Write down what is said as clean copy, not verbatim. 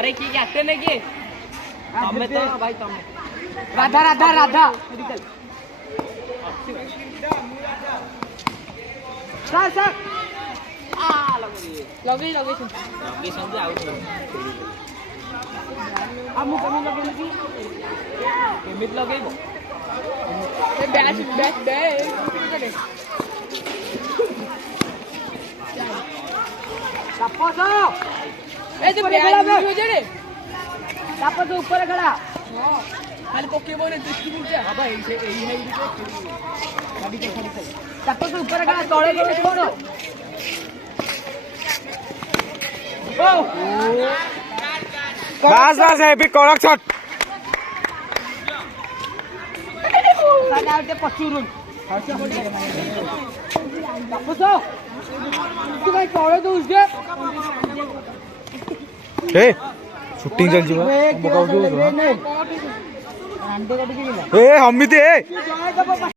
अरे की कैप्टन है की तमे तो भाई तमे राधा राधा राधा सर सर आ लगे समझे आउट हमू कमी लगे की केमित लगेबो ए बैट बैट दे तापस ए जो बैट हो जे रे तापस ऊपर खड़ा हां खाली पोकेमोन डिस्ट्रीब्यूट जा बाबा एई है गाड़ी के खाली तापस ऊपर खड़ा तळे के छोड़ ओ बस बस है भी कड़क शॉट साडावटे पचुरुन तापस तू भाई तळे दोस दे ए शूटिंग चल जीवा बकाउ दो ए हमिते